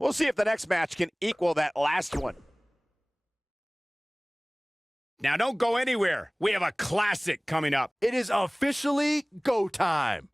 We'll see if the next match can equal that last one. Now don't go anywhere. We have a classic coming up. It is officially go time.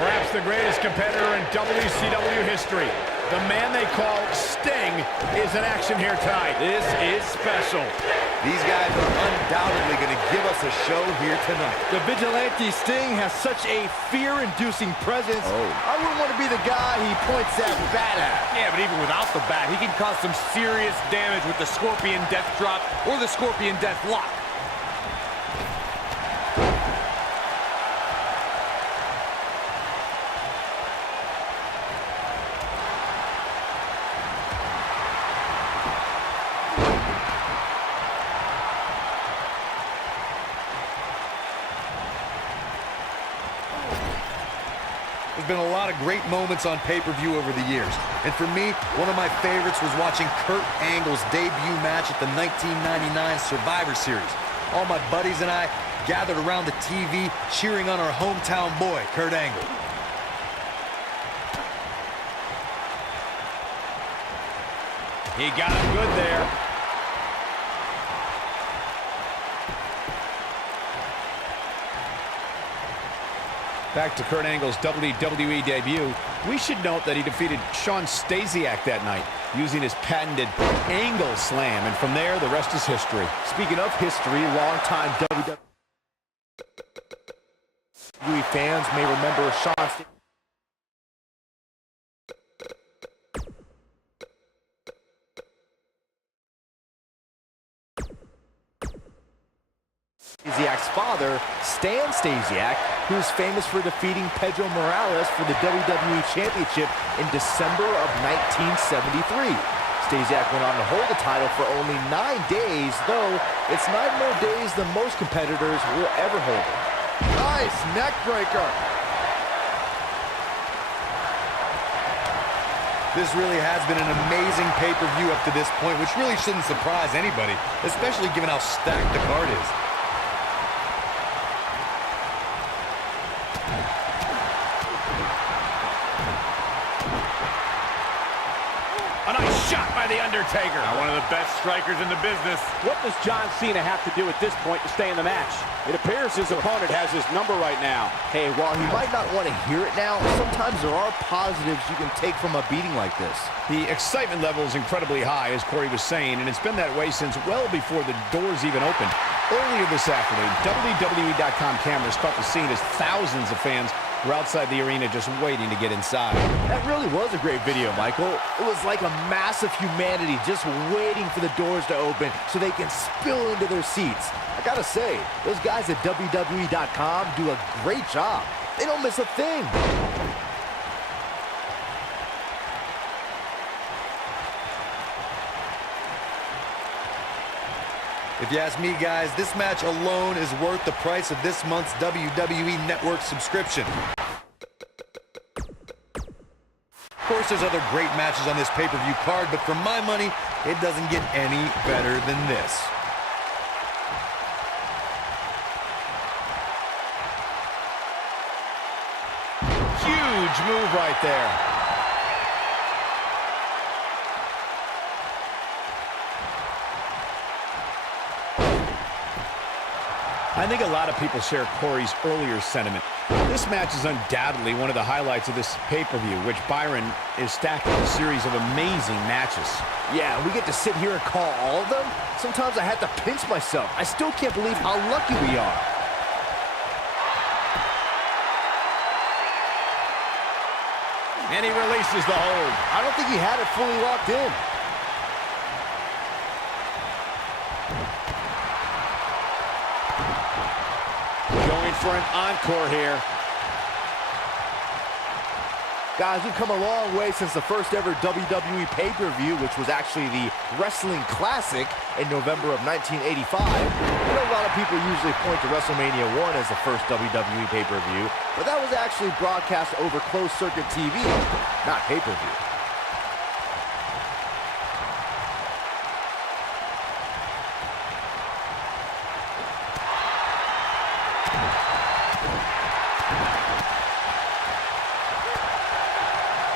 Perhaps the greatest competitor in WCW history. The man they call Sting is in action here tonight. This is special. These guys are undoubtedly going to give us a show here tonight. The Vigilante Sting has such a fear-inducing presence. I wouldn't want to be the guy he points that bat at. Yeah, but even without the bat, he can cause some serious damage with the Scorpion Death Drop or the Scorpion Death Lock. There's been a lot of great moments on pay-per-view over the years. And for me, one of my favorites was watching Kurt Angle's debut match at the 1999 Survivor Series. All my buddies and I gathered around the TV cheering on our hometown boy, Kurt Angle. He got him good there. Back to Kurt Angle's WWE debut, we should note that he defeated Shawn Stasiak that night using his patented Angle Slam, and from there, the rest is history. Speaking of history, longtime WWE fans may remember Shawn Stasiak. Stasiak's father, Stan Stasiak, who is famous for defeating Pedro Morales for the WWE Championship in December of 1973. Stasiak went on to hold the title for only 9 days, though it's 9 more days than most competitors will ever hold it. Nice neck breaker. This really has been an amazing pay-per-view up to this point, which really shouldn't surprise anybody, especially given how stacked the card is. A nice shot by The Undertaker. Now one of the best strikers in the business. What does John Cena have to do at this point to stay in the match? It appears his opponent has his number right now. Hey, while he might not want to hear it now, sometimes there are positives you can take from a beating like this. The excitement level is incredibly high, as Corey was saying, and it's been that way since well before the doors even opened. Earlier this afternoon, WWE.com cameras caught the scene as thousands of fans were outside the arena just waiting to get inside. That really was a great video, Michael. It was like a massive humanity just waiting for the doors to open so they can spill into their seats. I gotta say, those guys at WWE.com do a great job. They don't miss a thing. If you ask me, guys, this match alone is worth the price of this month's WWE Network subscription. Of course, there's other great matches on this pay-per-view card, but for my money, it doesn't get any better than this. Huge move right there. I think a lot of people share Corey's earlier sentiment. This match is undoubtedly one of the highlights of this pay-per-view, which Byron is stacking a series of amazing matches. Yeah, we get to sit here and call all of them? Sometimes I have to pinch myself. I still can't believe how lucky we are. And he releases the hold. I don't think he had it fully locked in. for an encore here. Guys, we've come a long way since the first ever WWE pay-per-view, which was actually the Wrestling Classic in November of 1985. You know, a lot of people usually point to WrestleMania 1 as the first WWE pay-per-view, but that was actually broadcast over closed-circuit TV, not pay-per-view.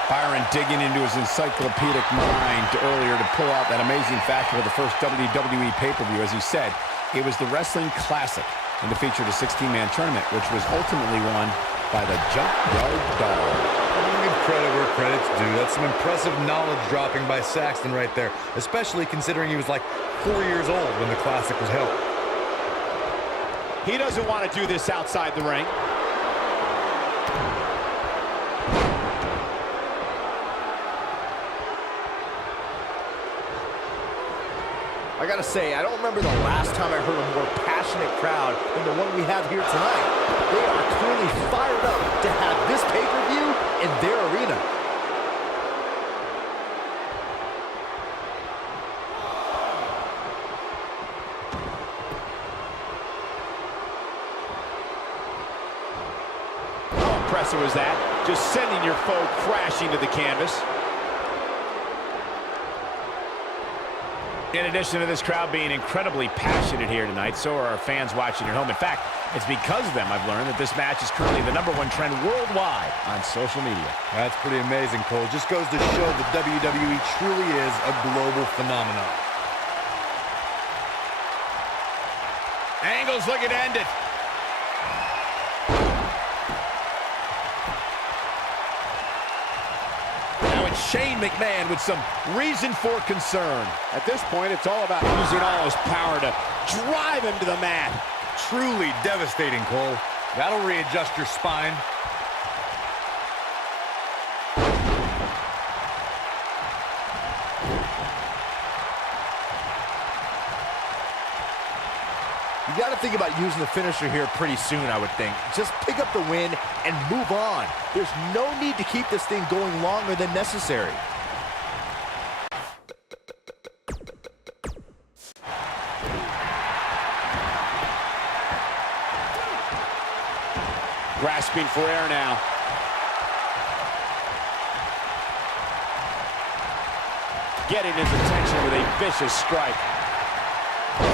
Byron digging into his encyclopedic mind earlier to pull out that amazing fact of the first WWE pay-per-view. As he said, it was the Wrestling Classic, and it featured a 16-man tournament, which was ultimately won by the Junkyard Dog. Give credit where credit's due. That's some impressive knowledge dropping by Saxton right there, especially considering he was like 4 years old when the Classic was held. He doesn't want to do this outside the ring. I gotta say, I don't remember the last time I heard a more passionate crowd than the one we have here tonight. They are clearly fired up to have this pay-per-view in their arena. How impressive was that? Just sending your foe crashing to the canvas. In addition to this crowd being incredibly passionate here tonight, so are our fans watching at home. In fact, it's because of them I've learned that this match is currently the #1 trend worldwide on social media. That's pretty amazing, Cole. Just goes to show that WWE truly is a global phenomenon. Angle's looking to end it. Shane McMahon with some reason for concern. At this point, it's all about using all his power to drive him to the mat. Truly devastating, Cole. That'll readjust your spine. You got to think about using the finisher here pretty soon, I would think. Just pick up the win and move on. There's no need to keep this thing going longer than necessary. Grasping for air now. Getting his attention with a vicious strike.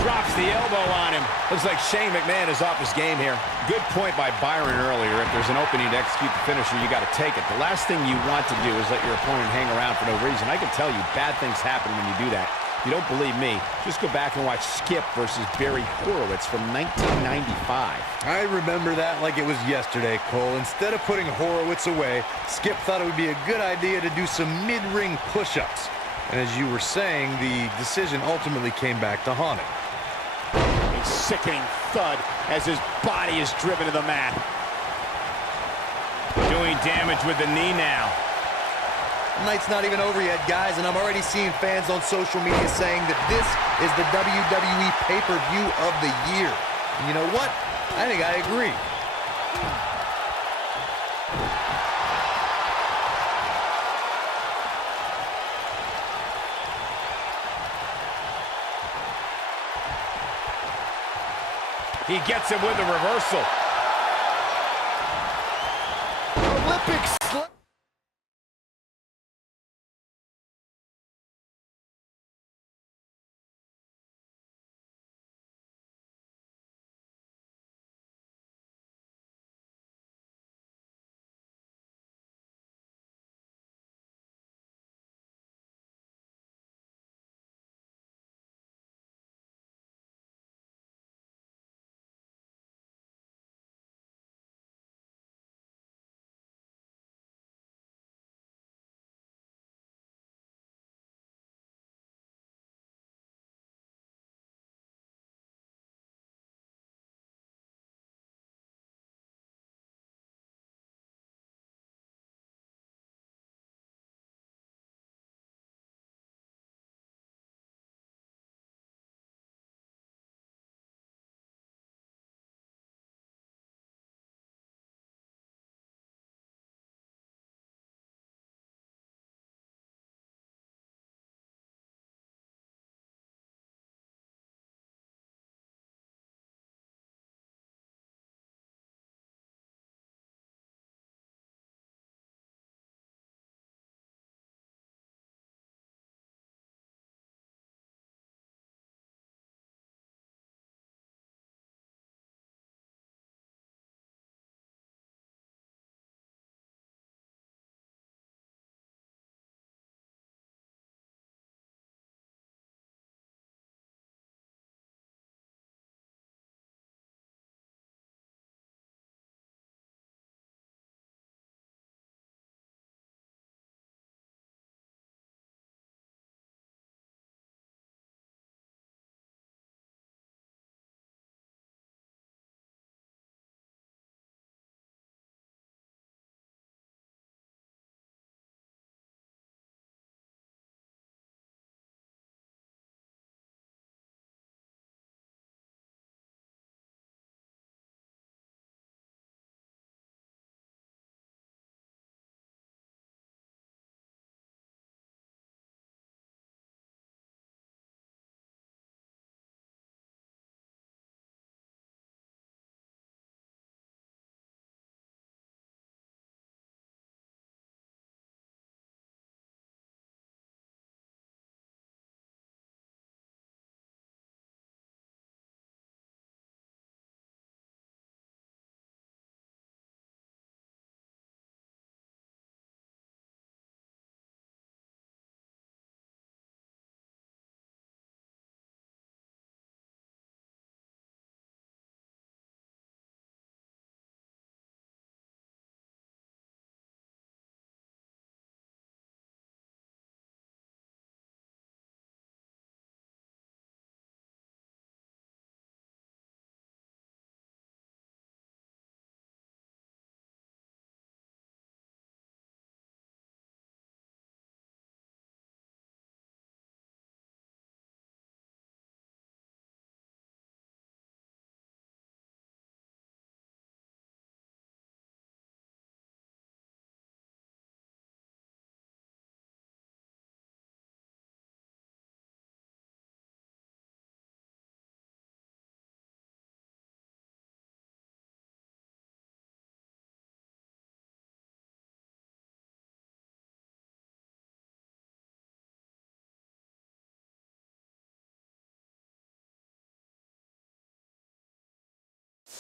Drops the elbow on him. Looks like Shane McMahon is off his game here. Good point by Byron earlier. If there's an opening to execute the finisher, you got to take it. The last thing you want to do is let your opponent hang around for no reason. I can tell you bad things happen when you do that. If you don't believe me, just go back and watch Skip versus Barry Horowitz from 1995. I remember that like it was yesterday, Cole. Instead of putting Horowitz away, Skip thought it would be a good idea to do some mid-ring push-ups. And as you were saying, the decision ultimately came back to haunt him. A sickening thud as his body is driven to the mat. Doing damage with the knee now. The night's not even over yet, guys, and I'm already seeing fans on social media saying that this is the WWE pay-per-view of the year. And you know what? I think I agree. He gets him with a reversal. Olympic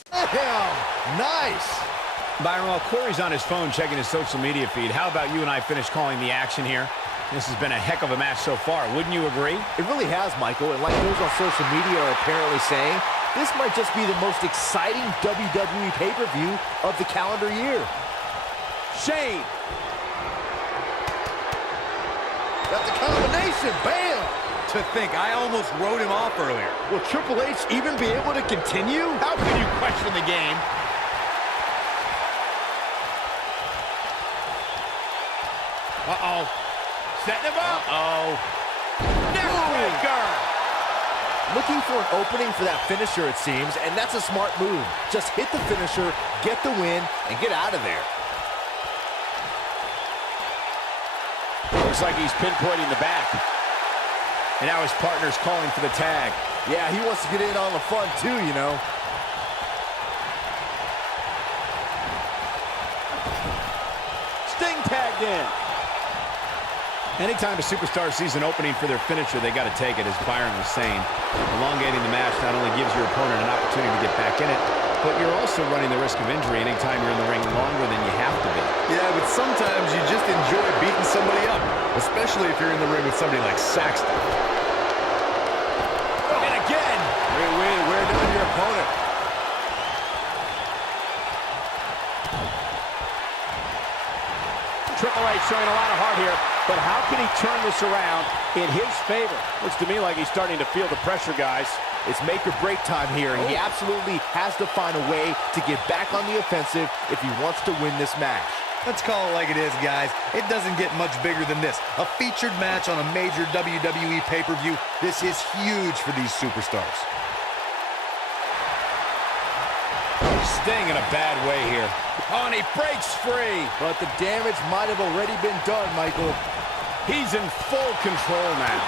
Damn, nice. Byron, while Corey's on his phone checking his social media feed, how about you and I finish calling the action here? This has been a heck of a match so far. Wouldn't you agree? It really has, Michael. And like those on social media are apparently saying, this might just be the most exciting WWE pay-per-view of the calendar year. Shane. That's a combination. Bam! To think, I almost wrote him off earlier. Will Triple H even be able to continue? How can you question the game? Uh-oh. Setting him up. Uh-oh. Neckbreaker. Looking for an opening for that finisher, it seems, and that's a smart move. Just hit the finisher, get the win, and get out of there. Looks like he's pinpointing the back. And now his partner's calling for the tag. Yeah, he wants to get in on the fun too, you know. Sting tagged in. Anytime a superstar sees an opening for their finisher, they got to take it, as Byron was saying. Elongating the match not only gives your opponent an opportunity to get back in it, but you're also running the risk of injury anytime you're in the ring longer than you have to be. Yeah, but sometimes you just enjoy beating somebody up, especially if you're in the ring with somebody like Saxton. And again! Great way to wear down your opponent. Triple H showing a lot of heart here, but how can he turn this around in his favor? Looks to me like he's starting to feel the pressure, guys. It's make or break time here, and he absolutely has to find a way to get back on the offensive if he wants to win this match. Let's call it like it is, guys. It doesn't get much bigger than this. A featured match on a major WWE pay-per-view. This is huge for these superstars. Sting in a bad way here. Oh, and he breaks free. But the damage might have already been done, Michael. He's in full control now.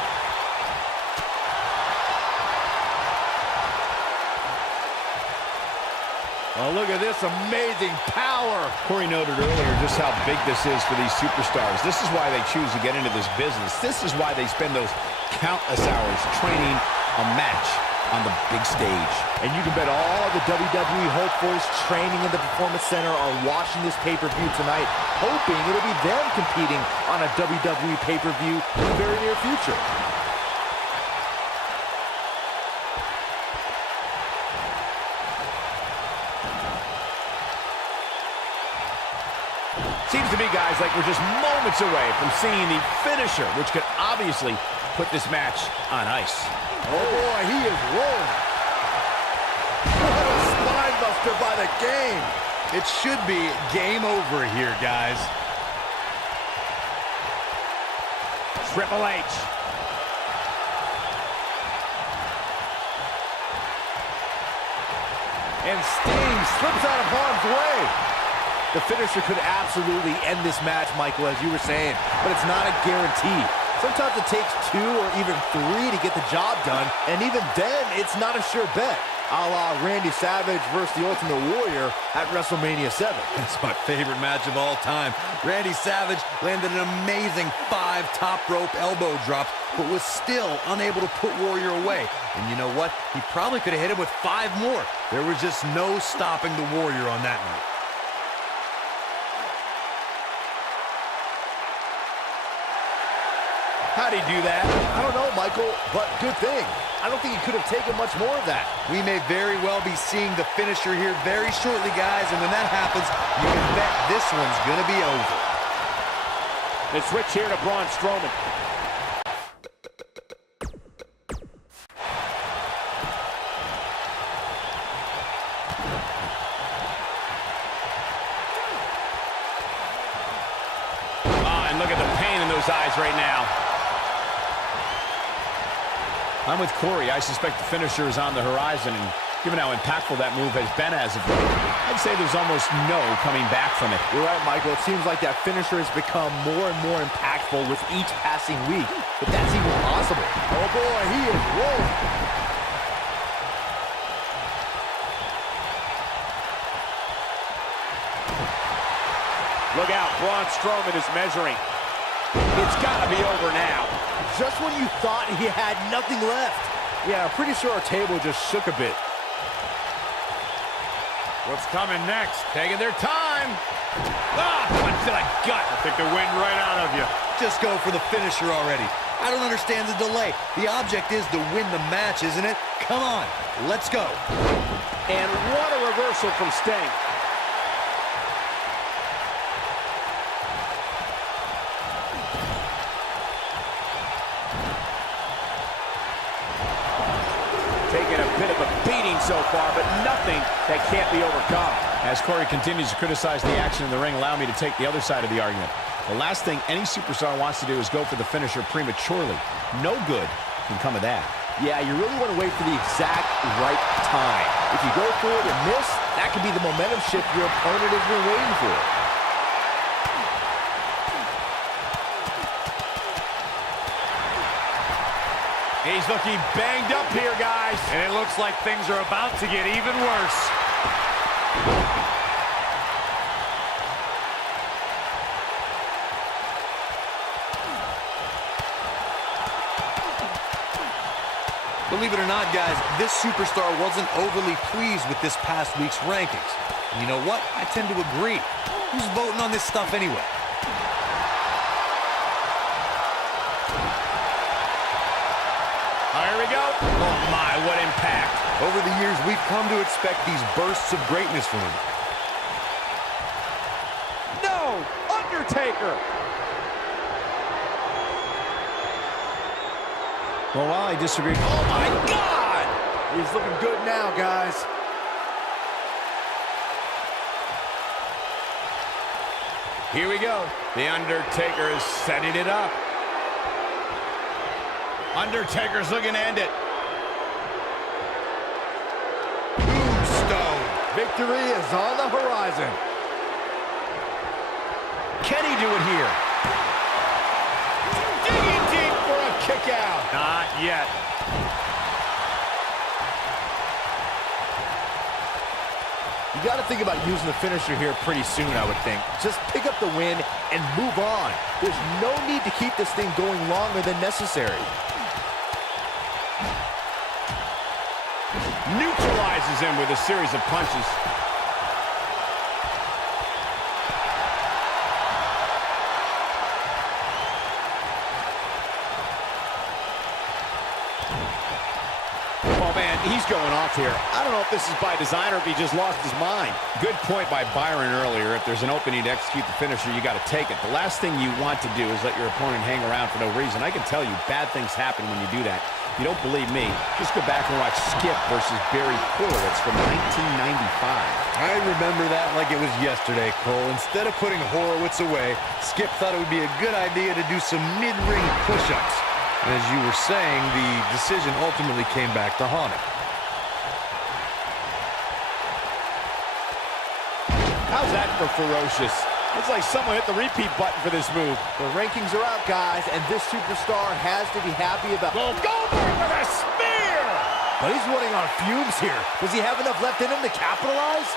Oh, look at this amazing power. Corey noted earlier just how big this is for these superstars. This is why they choose to get into this business. This is why they spend those countless hours training a match on the big stage. And you can bet all the WWE hopefuls training in the Performance Center are watching this pay-per-view tonight, hoping it'll be them competing on a WWE pay-per-view in the very near future. Seems to me, guys, like we're just moments away from seeing the finisher, which could obviously put this match on ice. Oh boy, he is rolling. What a spine buster by the game. It should be game over here, guys. Triple H. And Sting slips out of harm's way. The finisher could absolutely end this match, Michael, as you were saying, but it's not a guarantee. Sometimes it takes 2 or even 3 to get the job done, and even then, it's not a sure bet. A la Randy Savage versus the Ultimate Warrior at WrestleMania 7. That's my favorite match of all time. Randy Savage landed an amazing 5 top rope elbow drops, but was still unable to put Warrior away. And you know what? He probably could have hit him with 5 more. There was just no stopping the Warrior on that night. How'd he do that? I don't know, Michael, but good thing. I don't think he could have taken much more of that. We may very well be seeing the finisher here very shortly, guys, and when that happens, you can bet this one's gonna be over. They switch here to Braun Strowman. And look at the pain in those eyes right now. I'm with Corey. I suspect the finisher is on the horizon, and given how impactful that move has been as of late, I'd say there's almost no coming back from it. You're right, Michael. It seems like that finisher has become more and more impactful with each passing week. But that's even possible. Oh, boy, he is rolling. Look out, Braun Strowman is measuring. It's got to be over now. Just when you thought he had nothing left. Yeah, I'm pretty sure our table just shook a bit. What's coming next? Taking their time. Ah, punch to the gut. Take the wind right out of you. Just go for the finisher already. I don't understand the delay. The object is to win the match, isn't it? Come on, let's go. And what a reversal from Sting. Taking a bit of a beating so far, but nothing that can't be overcome. As Corey continues to criticize the action in the ring, allow me to take the other side of the argument. The last thing any superstar wants to do is go for the finisher prematurely. No good can come of that. Yeah, you really want to wait for the exact right time. If you go for it and miss, that could be the momentum shift your opponent has been waiting for. He's looking banged up here, guys. And it looks like things are about to get even worse. Believe it or not, guys, this superstar wasn't overly pleased with this past week's rankings. And you know what? I tend to agree. Who's voting on this stuff anyway? Here we go. Oh, my, what impact. Over the years, we've come to expect these bursts of greatness from him. No! Undertaker! Well, while I disagree... Oh, my God! He's looking good now, guys. Here we go. The Undertaker is setting it up. Undertaker's looking to end it. Tombstone. Victory is on the horizon. Can he do it here? Digging deep for a kick out. Not yet. You got to think about using the finisher here pretty soon, I would think. Just pick up the win and move on. There's no need to keep this thing going longer than necessary. Neutralizes him with a series of punches. Oh, man, he's going off here. I don't know if this is by design or if he just lost his mind. Good point by Byron earlier. If there's an opening to execute the finisher, you got to take it. The last thing you want to do is let your opponent hang around for no reason. I can tell you, bad things happen when you do that. If you don't believe me, just go back and watch Skip versus Barry Horowitz from 1995. I remember that like it was yesterday, Cole. Instead of putting Horowitz away, Skip thought it would be a good idea to do some mid-ring push-ups. And as you were saying, the decision ultimately came back to haunt him. How's that for ferocious? Looks like someone hit the repeat button for this move. The rankings are out, guys, and this superstar has to be happy about... Goldberg with a spear! But he's running on fumes here. Does he have enough left in him to capitalize?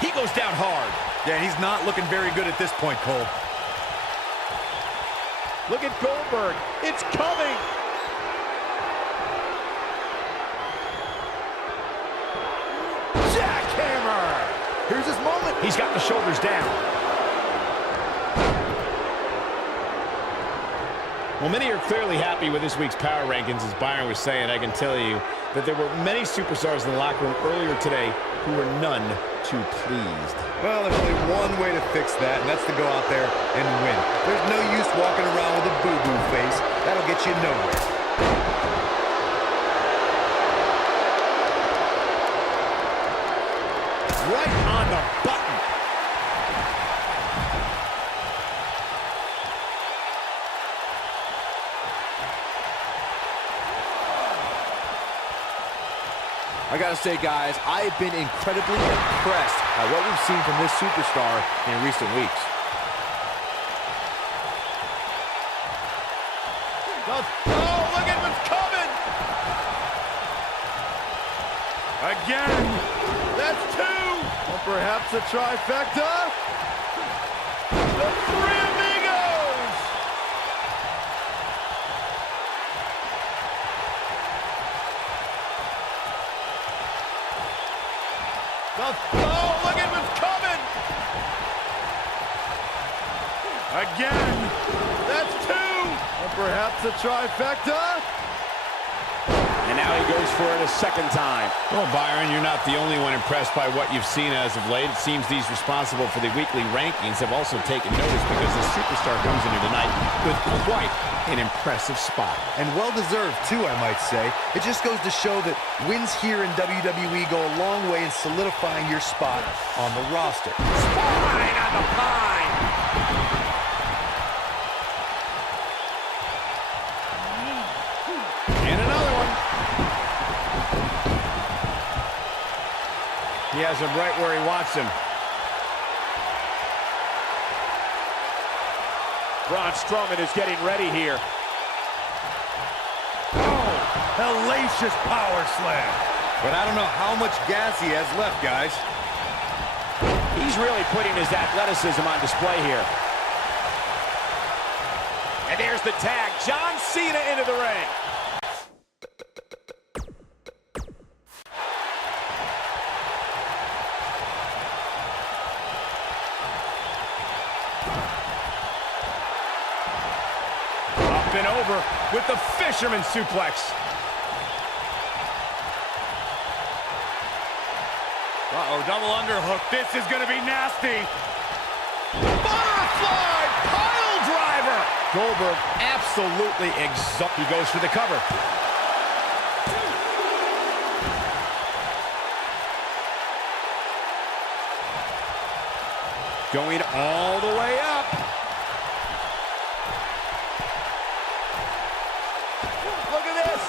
He goes down hard. Yeah, he's not looking very good at this point, Cole. Look at Goldberg. It's coming. Jackhammer! Here's his moment. He's got the shoulders down. Well, many are clearly happy with this week's power rankings. As Byron was saying, I can tell you that there were many superstars in the locker room earlier today who were none too pleased. Well, there's only one way to fix that, and that's to go out there and win. There's no use walking around with a boo-boo face. That'll get you nowhere. Right on the button. I gotta say, guys, I've been incredibly impressed by what we've seen from this superstar in recent weeks. Oh, look at what's coming! Again. That's two! Or perhaps a trifecta? The Three Amigos! Oh, look at what's coming! Again. That's two! And perhaps a trifecta. And now he goes for it a second time. Well, Byron, you're not the only one impressed by what you've seen as of late. It seems these responsible for the weekly rankings have also taken notice because the superstar comes into tonight with quite an impressive spot. And well-deserved, too, I might say. It just goes to show that wins here in WWE go a long way in solidifying your spot on the roster. Spine on the pine. And another one. He has him right where he wants him. Braun Strowman is getting ready here. Oh, hellacious power slam. But I don't know how much gas he has left, guys. He's really putting his athleticism on display here. And there's the tag. John Cena into the ring. Up and over with the fisherman suplex. Uh-oh, double underhook. This is going to be nasty. Butterfly pile driver. Goldberg absolutely exhausted. He goes for the cover. Going all the way up. Look at this.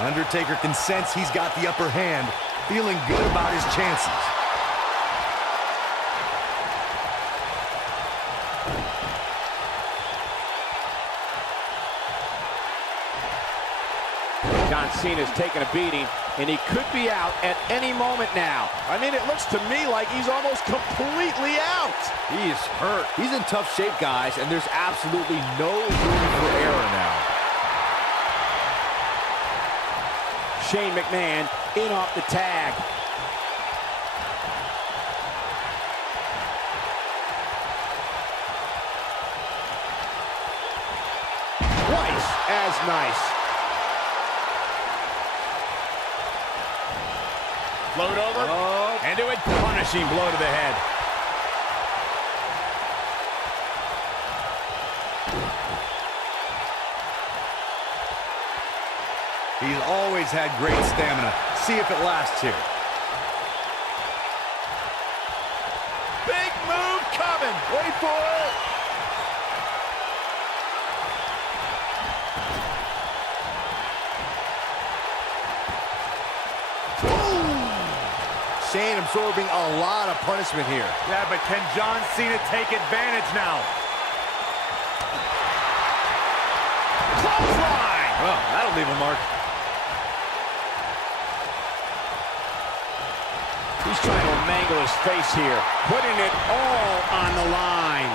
Undertaker can sense he's got the upper hand, feeling good about his chances. John Cena's taking a beating, and he could be out at any moment now. I mean, it looks to me like he's almost completely out. He is hurt. He's in tough shape, guys, and there's absolutely no room for error now. Shane McMahon in off the tag. Twice as nice. Float over. Oh. And do a punishing blow to the head. He's always had great stamina. See if it lasts here. Big move coming. Wait for it. Shane absorbing a lot of punishment here. Yeah, but can John Cena take advantage now? Clothesline. Well, that'll leave a mark. He's trying to mangle his face here, putting it all on the line.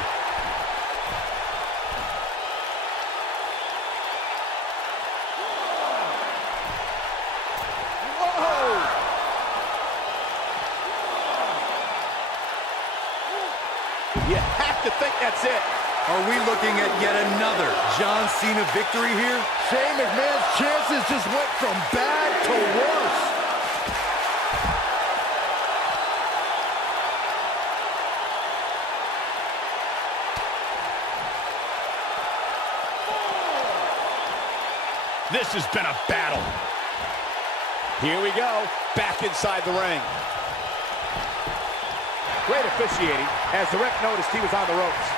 You have to think that's it. Are we looking at yet another John Cena victory here? Shane McMahon's chances just went from bad to worse. This has been a battle. Here we go, back inside the ring. Great officiating, as the ref noticed he was on the ropes.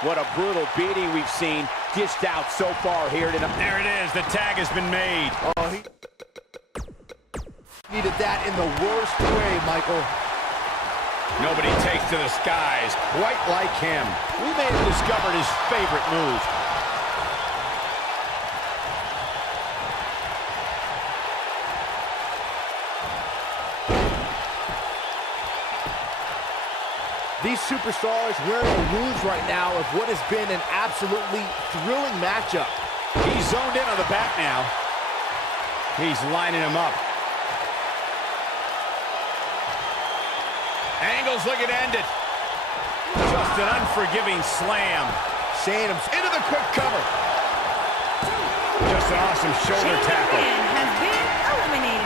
What a brutal beating we've seen dished out so far here tonight. There it is. The tag has been made. Oh, he needed that in the worst way, Michael. Nobody takes to the skies quite like him. We may have discovered his favorite move. These superstars wearing the wounds right now of what has been an absolutely thrilling matchup. He's zoned in on the back now. He's lining him up. Angle's looking to end it. Just an unforgiving slam. Shane into the quick cover. Just an awesome shoulder tackle. Champion has been eliminated.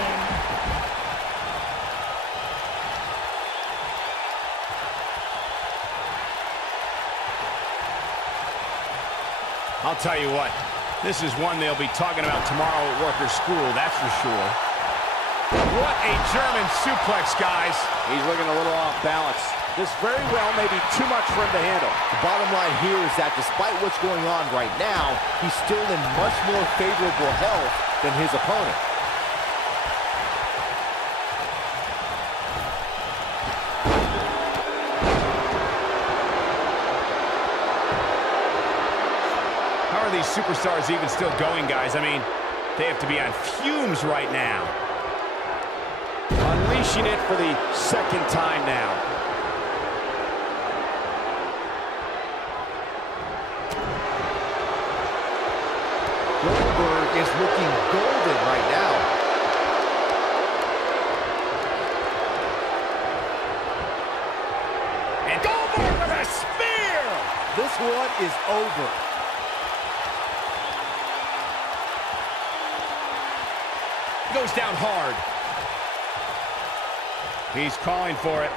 I'll tell you what, this is one they'll be talking about tomorrow at work or school, that's for sure. What a German suplex, guys. He's looking a little off balance. This very well may be too much for him to handle. The bottom line here is that despite what's going on right now, he's still in much more favorable health than his opponent. How are these superstars even still going, guys? I mean, they have to be on fumes right now. Unleashing it for the second time now. Goldberg is looking golden right now. And Goldberg with a spear! This one is over. Goes down hard. He's calling for it.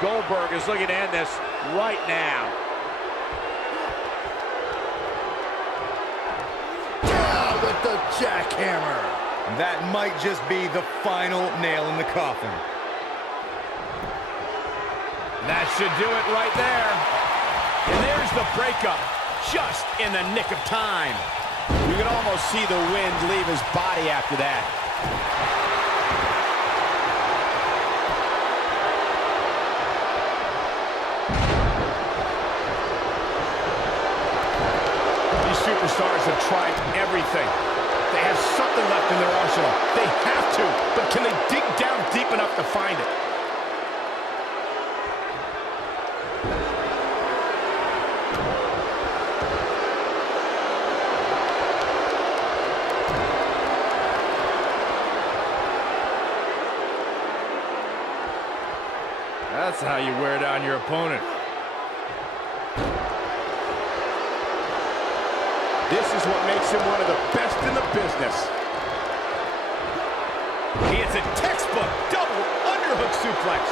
Goldberg is looking to end this right now. Down with the jackhammer. That might just be the final nail in the coffin. That should do it right there. And there's the breakup, just in the nick of time. You can almost see the wind leave his body after that. These superstars have tried everything. They have something left in their arsenal. They have to, but can they dig down deep enough to find it? That's how you wear down your opponent. This is what makes him one of the best in the business. He hits a textbook double underhook suplex.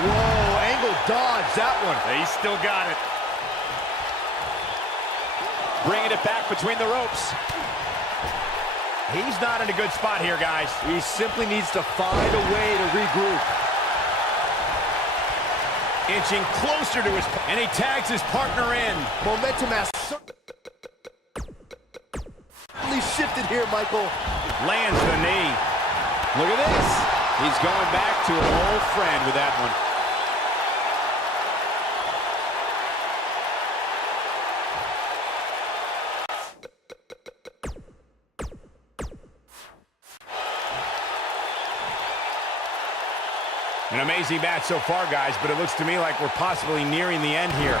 Whoa, Angle dodged that one. He's still got it. Bringing it back between the ropes. He's not in a good spot here, guys. He simply needs to find a way to regroup. Inching closer to his... And he tags his partner in. Momentum has certainly shifted here, Michael. Lands the knee. Look at this. He's going back to an old friend with that one. An amazing match so far, guys, but it looks to me like we're possibly nearing the end here.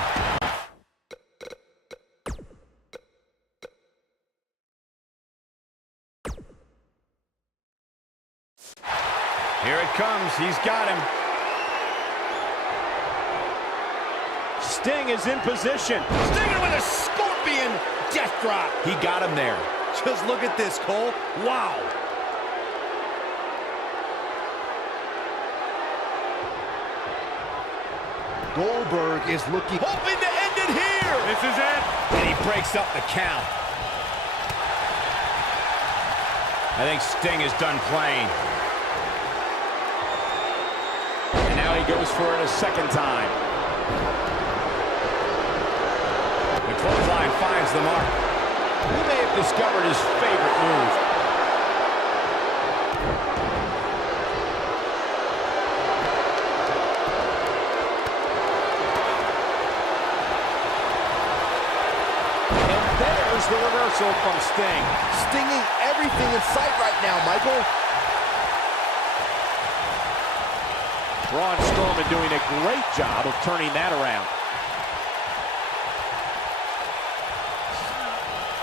Here it comes. He's got him. Sting is in position. Stinger with a scorpion death drop. He got him there. Just look at this, Cole. Wow. Goldberg is looking... Hoping to end it here. This is it. And he breaks up the count. I think Sting is done playing. And now he goes for it a second time. The clothesline finds the mark. He may have discovered his favorite move. reversal from Sting. Stinging everything in sight right now, Michael. Braun Strowman doing a great job of turning that around.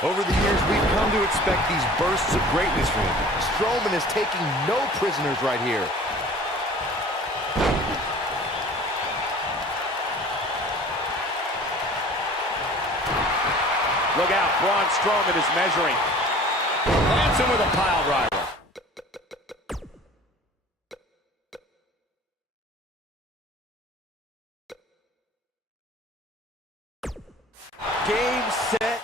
Over the years, we've come to expect these bursts of greatness from him. Strowman is taking no prisoners right here. Look out, Braun Strowman is measuring. Lands him with a pile driver. Game, set.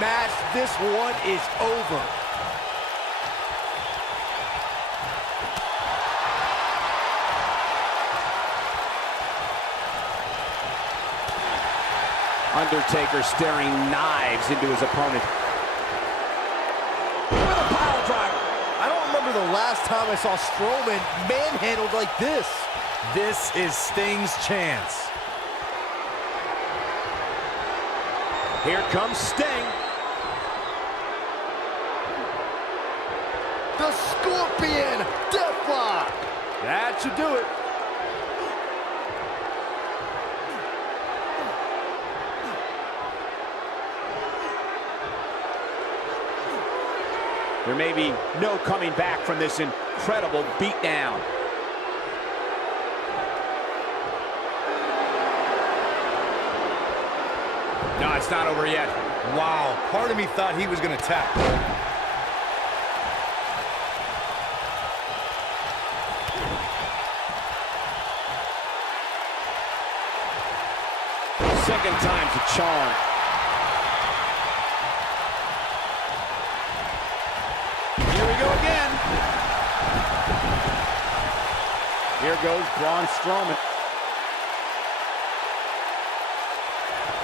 Match, this one is over. Undertaker staring knives into his opponent. With a pile driver. I don't remember the last time I saw Strowman manhandled like this. This is Sting's chance. Here comes Sting. The Scorpion Deathlock. That should do it. There may be no coming back from this incredible beatdown. No, it's not over yet. Wow, part of me thought he was going to tap. Second time's a charm. Here we go again. Here goes Braun Strowman.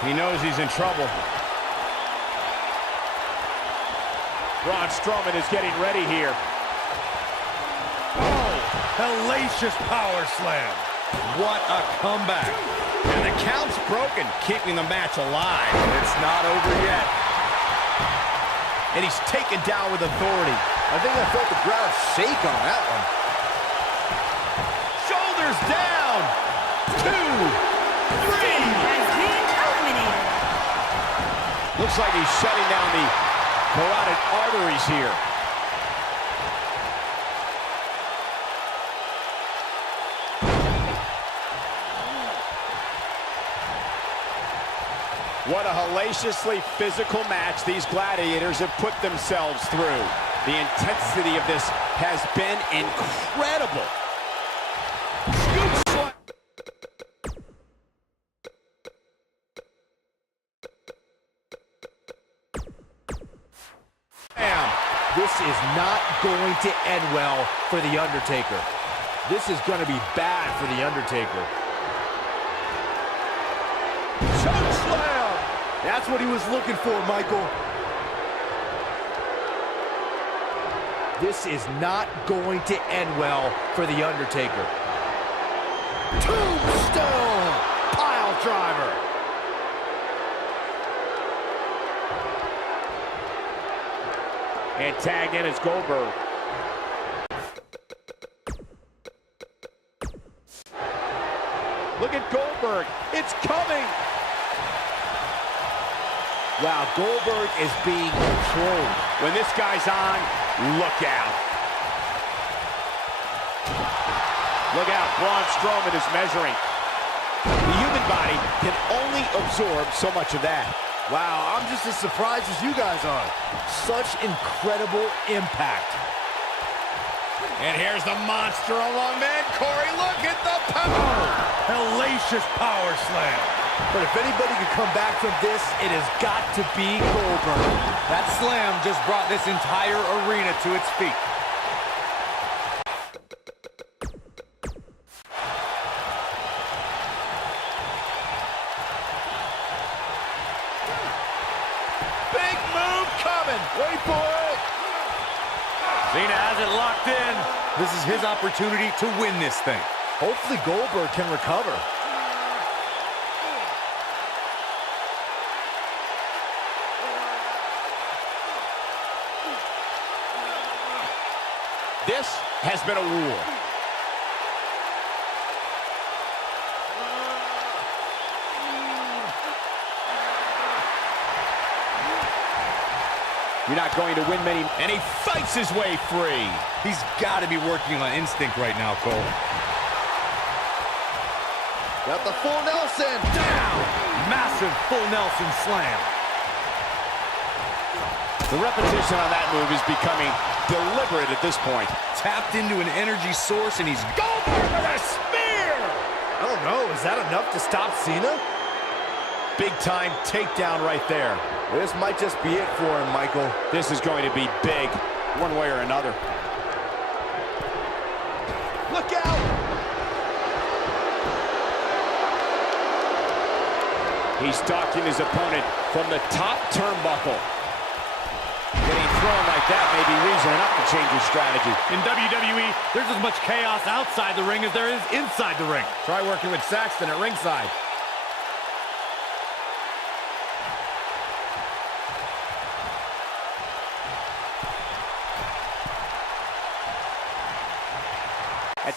He knows he's in trouble. Braun Strowman is getting ready here. Oh, hellacious power slam. What a comeback. And the count's broken, keeping the match alive. It's not over yet. And he's taken down with authority. I think I felt the ground shake on that one. Shoulders down. 2, 3. Has been eliminated. Looks like he's shutting down the carotid arteries here. What a hellaciously physical match these gladiators have put themselves through. The intensity of this has been incredible. Scoop slam. This is not going to end well for The Undertaker. This is going to be bad for The Undertaker. Choke slam! That's what he was looking for, Michael. This is not going to end well for The Undertaker. Tombstone! Pile driver! And tagged in is Goldberg. Look at Goldberg. It's coming. Wow, Goldberg is being controlled. When this guy's on, look out. Look out, Braun Strowman is measuring. The human body can only absorb so much of that. Wow, I'm just as surprised as you guys are. Such incredible impact. And here's the monster along man. Corey, look at the power. Hellacious power slam. But if anybody can come back from this, it has got to be Goldberg. That slam just brought this entire arena to its feet. Big move coming. Wait for it. Cena has it locked locked in. This is his opportunity to win this thing. Hopefully Goldberg can recover. This has been a war. You're not going to win many, And he fights his way free. He's got to be working on instinct right now, Cole. Got the full Nelson. Down. Massive full Nelson slam. The repetition on that move is becoming deliberate at this point. Tapped into an energy source, and he's Goldberg with a spear! I don't know, is that enough to stop Cena? Big time takedown right there. This might just be it for him, Michael. This is going to be big, one way or another. Look out! He's stalking his opponent from the top turnbuckle. Getting thrown like that may be reason enough to change your strategy. In WWE, there's as much chaos outside the ring as there is inside the ring. Try working with Saxton at ringside. At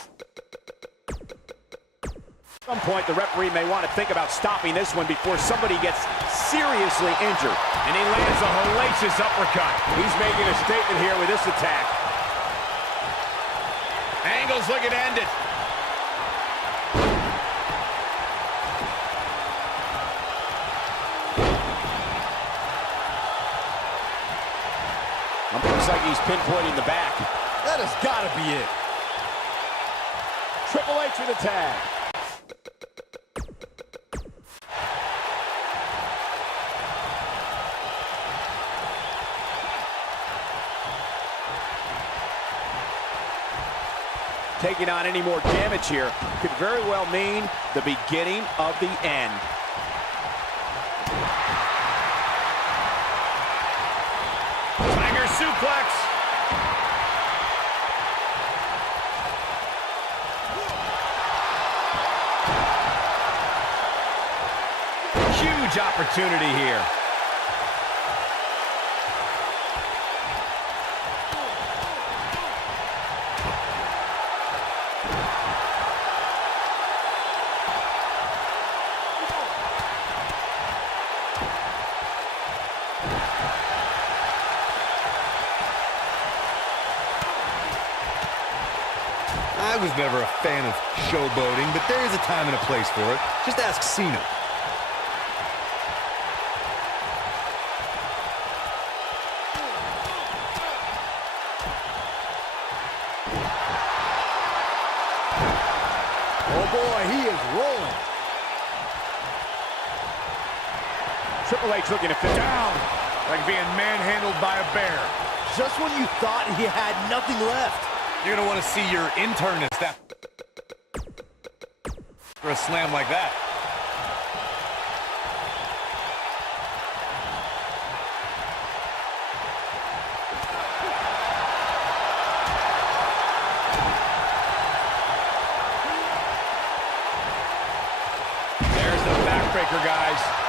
some point, the referee may want to think about stopping this one before somebody gets seriously injured. And he lands a hellacious uppercut. He's making a statement here with this attack. Angle's looking to end it. Looks like he's pinpointing the back. That has got to be it. Triple H with the tag. Taking on any more damage here could very well mean the beginning of the end. Tiger suplex. Huge opportunity here. I was never a fan of showboating, but there is a time and a place for it. Just ask Cena. Oh boy, he is rolling. Triple H looking to fit Down. Like being manhandled by a bear. Just when you thought he had nothing left. You're going to want to see your internist for a slam like that. There's the backbreaker, guys.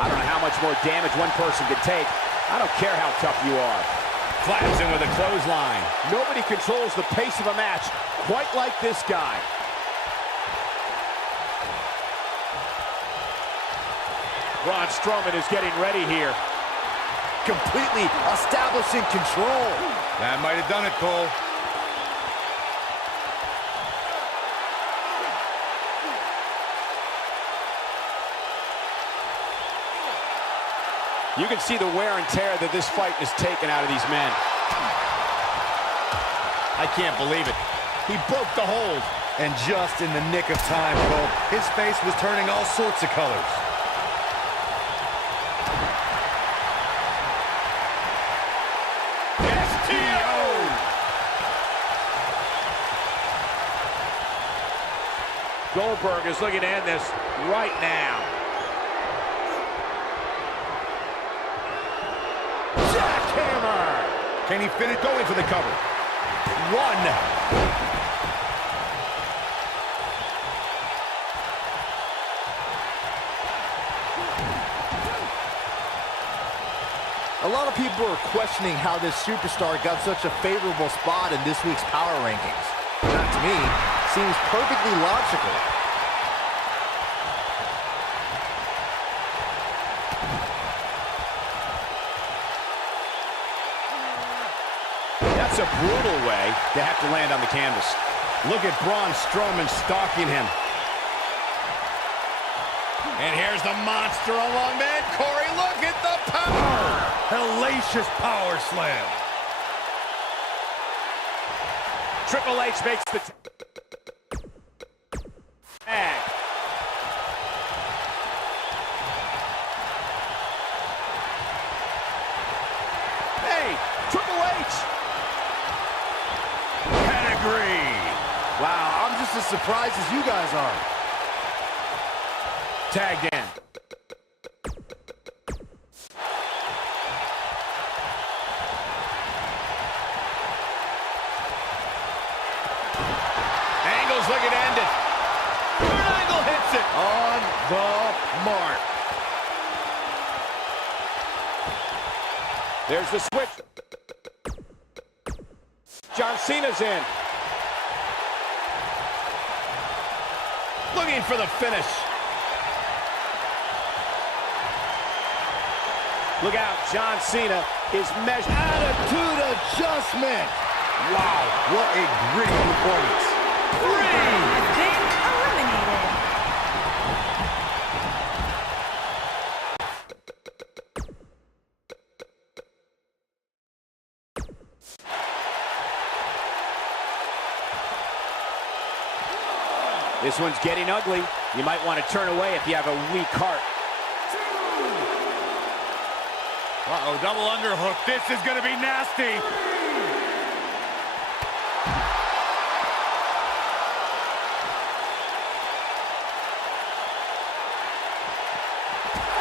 I don't know how much more damage one person could take. I don't care how tough you are. Claps in with a clothesline. Nobody controls the pace of a match quite like this guy. Braun Strowman is getting ready here. Completely establishing control. That might have done it, Cole. You can see the wear and tear that this fight has taken out of these men. I can't believe it. He broke the hold. And just in the nick of time, Cole, his face was turning all sorts of colors. Goldberg is looking to end this right now. Jackhammer! Can he finish? Going for the cover. One. A lot of people are questioning how this superstar got such a favorable spot in this week's power rankings. That, to me, seems perfectly logical. That's a brutal way to have to land on the canvas. Look at Braun Strowman stalking him. And here's the monster along man. Corey, look at the power. Hellacious power slam. Triple H makes the tag. Hey, Triple H. Pedigree. Wow, I'm just as surprised as you guys are. Tagged in. Angle's looking to end it. Kurt Angle hits it. On the mark. There's the switch. John Cena's in. Looking for the finish. Look out, John Cena is measured. Attitude adjustment. Wow, what a gritty performance. Has been eliminated. This one's getting ugly. You might want to turn away if you have a weak heart. Uh-oh, double underhook. This is going to be nasty.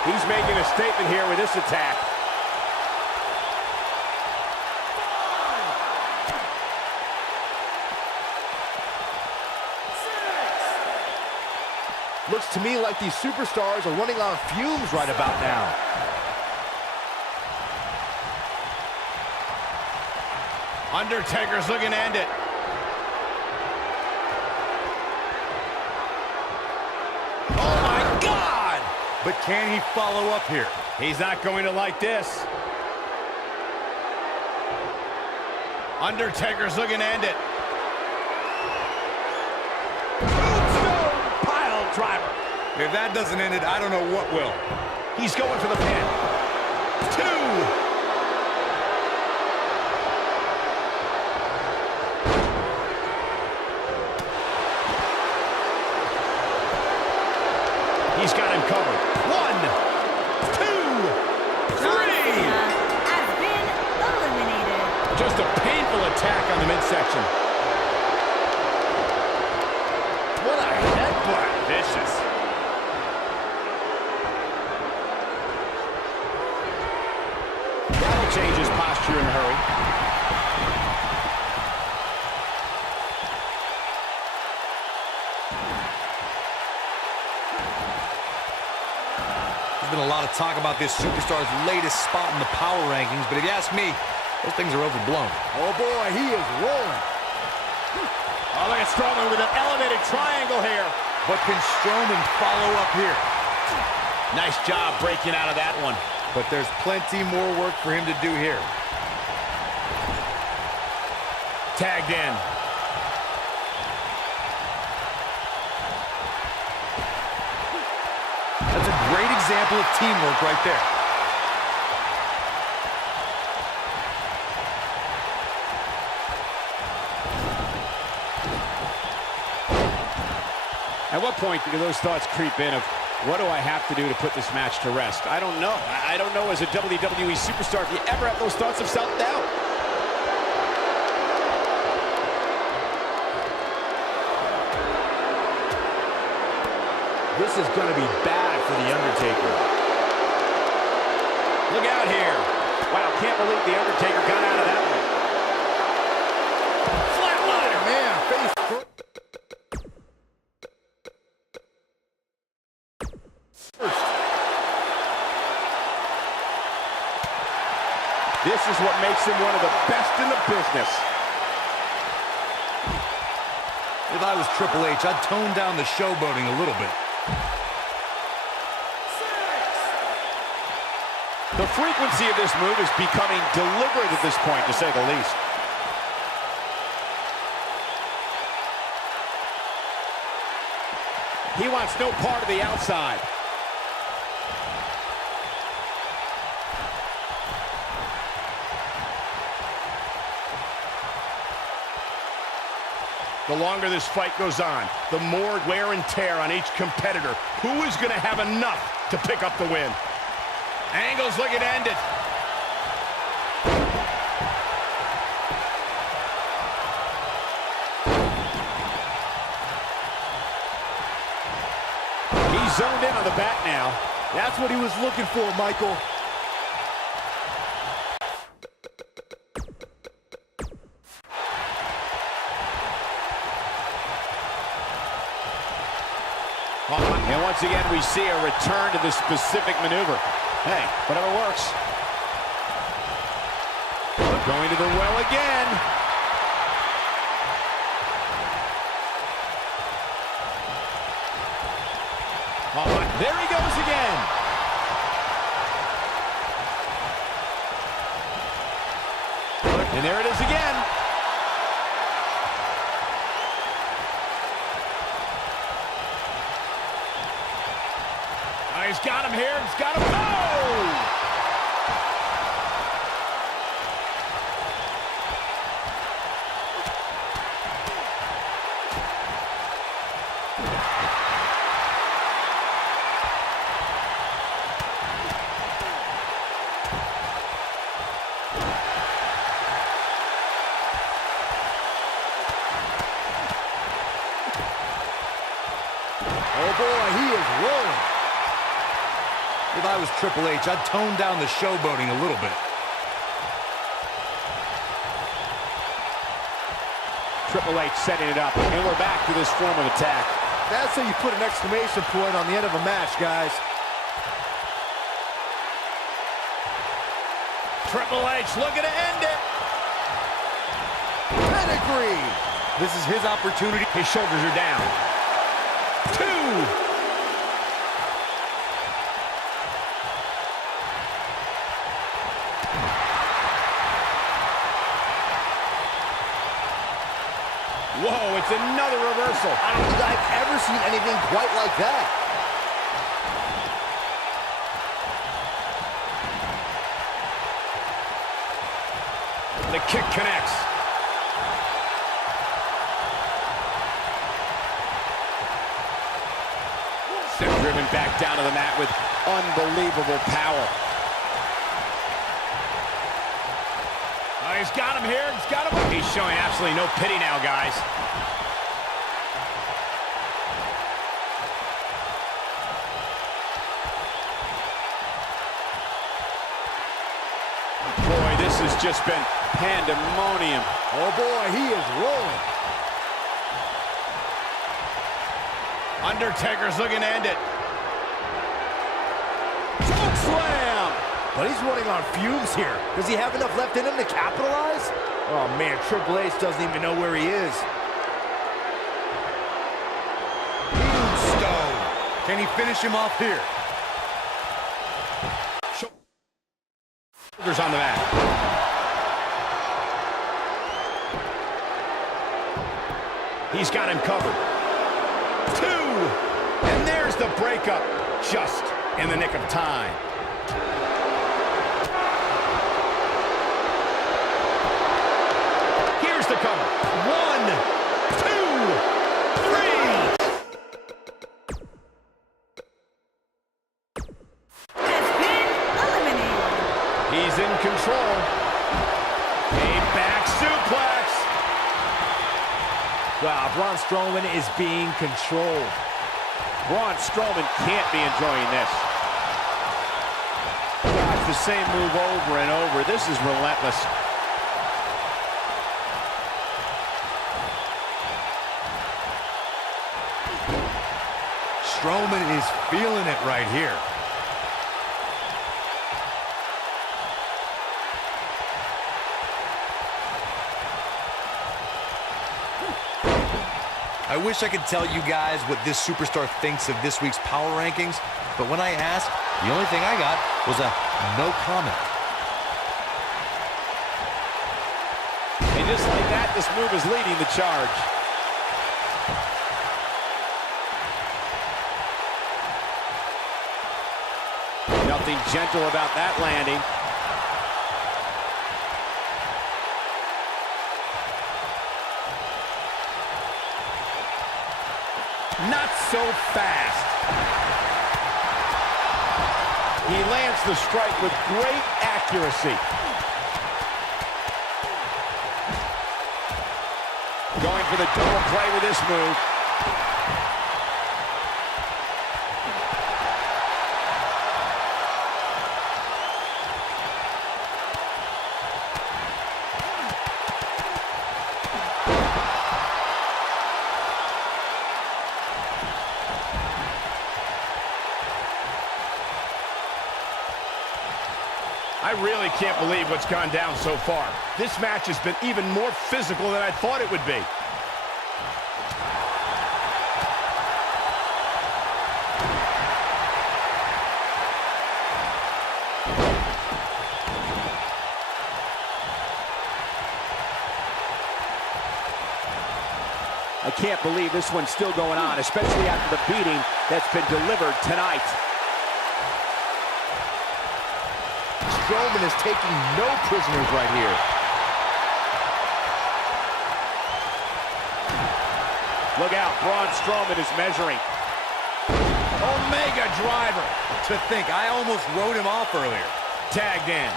He's making a statement here with this attack. Looks to me like these superstars are running on fumes right about now. Undertaker's looking to end it. Oh, my God! But can he follow up here? He's not going to like this. Undertaker's looking to end it. Tombstone pile driver. If that doesn't end it, I don't know what will. He's going for the pin. 2. He's got him covered. 1, 2, 3. Has been eliminated. Just a painful attack on the midsection. What a headbutt. Vicious. That'll change his posture in a hurry. There's been a lot of talk about this superstar's latest spot in the power rankings, but if you ask me, those things are overblown. Oh boy, he is rolling. Oh, look at Strowman with an elevated triangle here. But can Strowman follow up here? Nice job breaking out of that one. But there's plenty more work for him to do here. Tagged in. That's a great example of teamwork right there. At what point do those thoughts creep in of, what do I have to do to put this match to rest? I don't know. I don't know as a WWE superstar if you ever have those thoughts of self-doubt. This is going to be bad for The Undertaker. Look out here. Wow, can't believe The Undertaker got out of that one. Flatliner. Man, face first. This is what makes him one of the best in the business. If I was Triple H, I'd tone down the showboating a little bit. The frequency of this move is becoming deliberate at this point, to say the least. He wants no part of the outside. The longer this fight goes on, the more wear and tear on each competitor. Who is going to have enough to pick up the win? Angle's looking to end it. He's zoned in on the back now. That's what he was looking for, Michael. And once again, we see a return to this specific maneuver. Hey, whatever works. Going to the well again. There he goes again. And there it is again. He's got him here. He's got him. Oh! Oh boy, he is rolling. If I was Triple H, I'd tone down the showboating a little bit. Triple H setting it up, and we're back to this form of attack. That's how you put an exclamation point on the end of a match, guys. Triple H looking to end it. Pedigree. This is his opportunity. His shoulders are down. 2. Whoa, it's another reversal. I don't think I've ever seen anything quite like that. The kick connects. They're driven back down to the mat with unbelievable power. He's got him here. He's got him. He's showing absolutely no pity now, guys. Boy, this has just been pandemonium. Oh boy, he is rolling. Undertaker's looking to end it. Choke slam! But he's running on fumes here. Does he have enough left in him to capitalize? Oh man, Triple H doesn't even know where he is. Tombstone. Can he finish him off here? Shoulders on the mat. He's got him covered. 2. And there's the breakup. Just in the nick of time. Here's the cover. 1, 2, 3. in control. A back suplex. Wow, Braun Strowman is being controlled. Braun Strowman can't be enjoying this. Gosh, the same move over and over. This is relentless. Strowman is feeling it right here. I wish I could tell you guys what this superstar thinks of this week's power rankings, but when I asked, the only thing I got was a no comment. And just like that, this move is leading the charge. Nothing gentle about that landing. Not so fast. He lands the strike with great accuracy. Going for the double play with this move. I really can't believe what's gone down so far. This match has been even more physical than I thought it would be. I can't believe this one's still going on, especially after the beating that's been delivered tonight. Strowman is taking no prisoners right here. Look out, Braun Strowman is measuring. Omega driver. To think, I almost wrote him off earlier. Tagged in.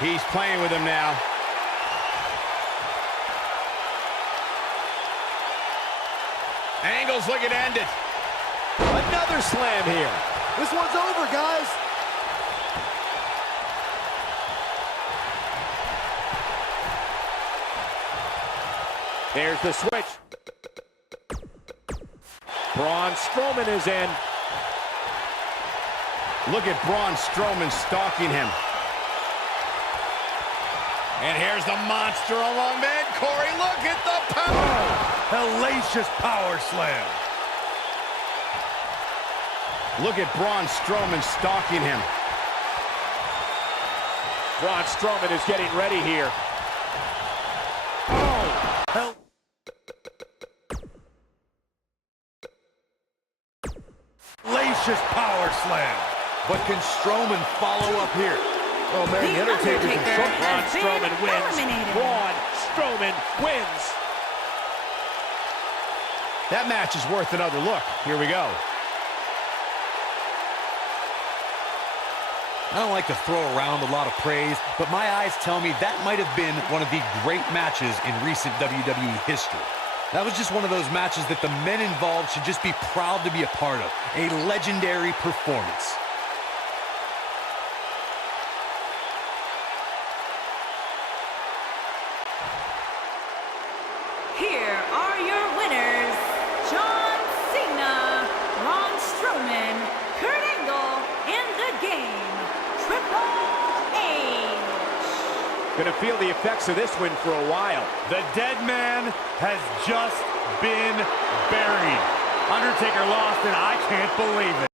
He's playing with him now. Angle's looking to end it. Another slam here. This one's over, guys. There's the switch. Braun Strowman is in. Look at Braun Strowman stalking him. And here's the monster along man. Corey, look at the power. Hellacious power slam. Look at Braun Strowman stalking him. Braun Strowman is getting ready here. Oh, hell. Hellacious power slam. But can Strowman follow up here? Oh, man, the Undertaker's in trouble. Braun has been Strowman wins. eliminated. Braun Strowman wins. That match is worth another look. Here we go. I don't like to throw around a lot of praise, but my eyes tell me that might have been one of the great matches in recent WWE history. That was just one of those matches that the men involved should just be proud to be a part of. A legendary performance. Here are your winners, John Cena, Braun Strowman, Kurt Angle, and the Game, Triple H. Gonna feel the effects of this win for a while. The dead man has just been buried. Undertaker lost, and I can't believe it.